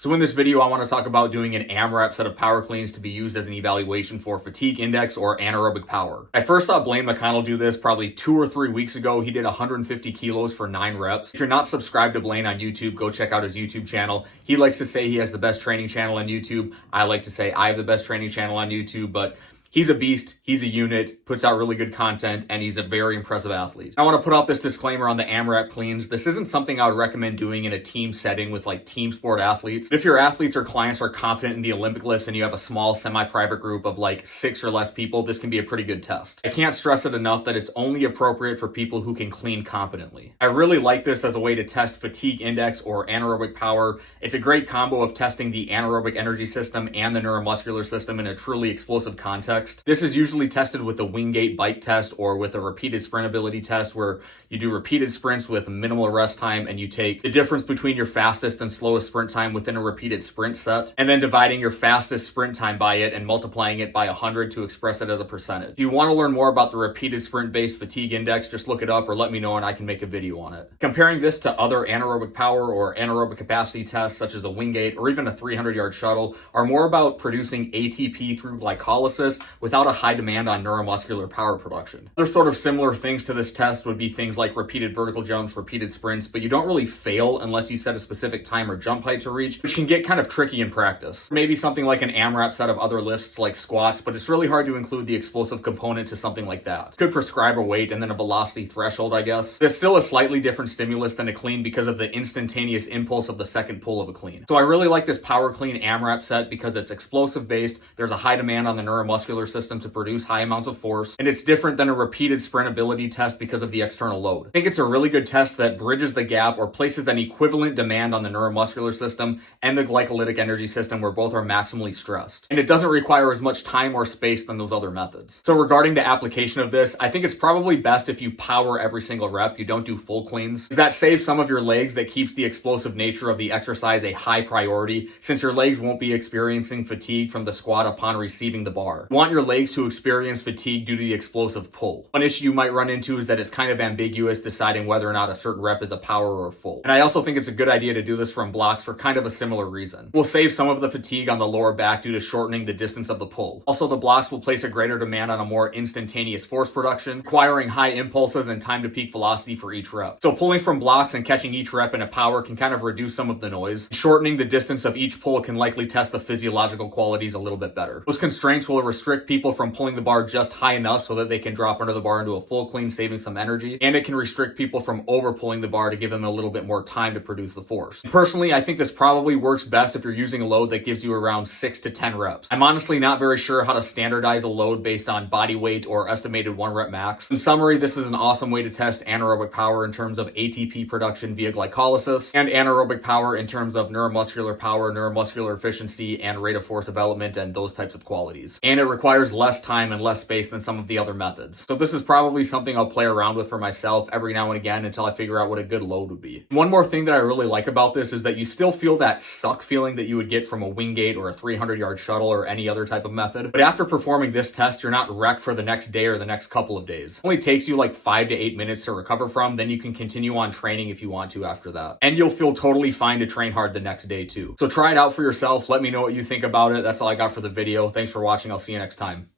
So in this video, I want to talk about doing an AMRAP set of power cleans to be used as an evaluation for fatigue index or anaerobic power. I first saw Blaine McConnell do this probably 2 or 3 weeks ago. He did 150 kilos for 9 reps. If you're not subscribed to Blaine on YouTube, go check out his YouTube channel. He likes to say he has the best training channel on YouTube. I like to say I have the best training channel on YouTube, but he's a beast, he's a unit, puts out really good content, and he's a very impressive athlete. I want to put out this disclaimer on the AMRAP cleans. This isn't something I would recommend doing in a team setting with like team sport athletes. If your athletes or clients are competent in the Olympic lifts and you have a small semi-private group of like 6 or less people, this can be a pretty good test. I can't stress it enough that it's only appropriate for people who can clean competently. I really like this as a way to test fatigue index or anaerobic power. It's a great combo of testing the anaerobic energy system and the neuromuscular system in a truly explosive context. This is usually tested with a Wingate bike test or with a repeated sprint ability test where you do repeated sprints with minimal rest time and you take the difference between your fastest and slowest sprint time within a repeated sprint set and then dividing your fastest sprint time by it and multiplying it by 100 to express it as a percentage. If you want to learn more about the repeated sprint-based fatigue index, just look it up or let me know and I can make a video on it. Comparing this to other anaerobic power or anaerobic capacity tests such as a Wingate or even a 300-yard shuttle are more about producing ATP through glycolysis without a high demand on neuromuscular power production. Other sort of similar things to this test would be things like repeated vertical jumps, repeated sprints, but you don't really fail unless you set a specific time or jump height to reach, which can get kind of tricky in practice. Maybe something like an AMRAP set of other lifts like squats, but it's really hard to include the explosive component to something like that. Could prescribe a weight and then a velocity threshold, I guess. It's still a slightly different stimulus than a clean because of the instantaneous impulse of the second pull of a clean. So I really like this power clean AMRAP set because it's explosive based, there's a high demand on the neuromuscular system to produce high amounts of force, and it's different than a repeated sprint ability test because of the external load. I think it's a really good test that bridges the gap or places an equivalent demand on the neuromuscular system and the glycolytic energy system where both are maximally stressed. And it doesn't require as much time or space than those other methods. So regarding the application of this, I think it's probably best if you power every single rep, you don't do full cleans. That saves some of your legs, that keeps the explosive nature of the exercise a high priority since your legs won't be experiencing fatigue from the squat upon receiving the bar. You want your legs to experience fatigue due to the explosive pull. One issue you might run into is that it's kind of ambiguous deciding whether or not a certain rep is a power or a full. And I also think it's a good idea to do this from blocks for kind of a similar reason. We'll save some of the fatigue on the lower back due to shortening the distance of the pull. Also, the blocks will place a greater demand on a more instantaneous force production, requiring high impulses and time to peak velocity for each rep. So pulling from blocks and catching each rep in a power can kind of reduce some of the noise. Shortening the distance of each pull can likely test the physiological qualities a little bit better. Those constraints will restrict people from pulling the bar just high enough so that they can drop under the bar into a full clean, saving some energy, and it can restrict people from over pulling the bar to give them a little bit more time to produce the force. Personally, I think this probably works best if you're using a load that gives you around 6 to 10 reps. I'm honestly not very sure how to standardize a load based on body weight or estimated 1 rep max. In summary, this is an awesome way to test anaerobic power in terms of ATP production via glycolysis and anaerobic power in terms of neuromuscular power, neuromuscular efficiency, and rate of force development and those types of qualities. And it requires less time and less space than some of the other methods. So this is probably something I'll play around with for myself every now and again until I figure out what a good load would be. One more thing that I really like about this is that you still feel that suck feeling that you would get from a Wingate or a 300-yard shuttle or any other type of method. But after performing this test, you're not wrecked for the next day or the next couple of days. It only takes you like 5 to 8 minutes to recover from, then you can continue on training if you want to after that. And you'll feel totally fine to train hard the next day too. So try it out for yourself. Let me know what you think about it. That's all I got for the video. Thanks for watching. I'll see you next time.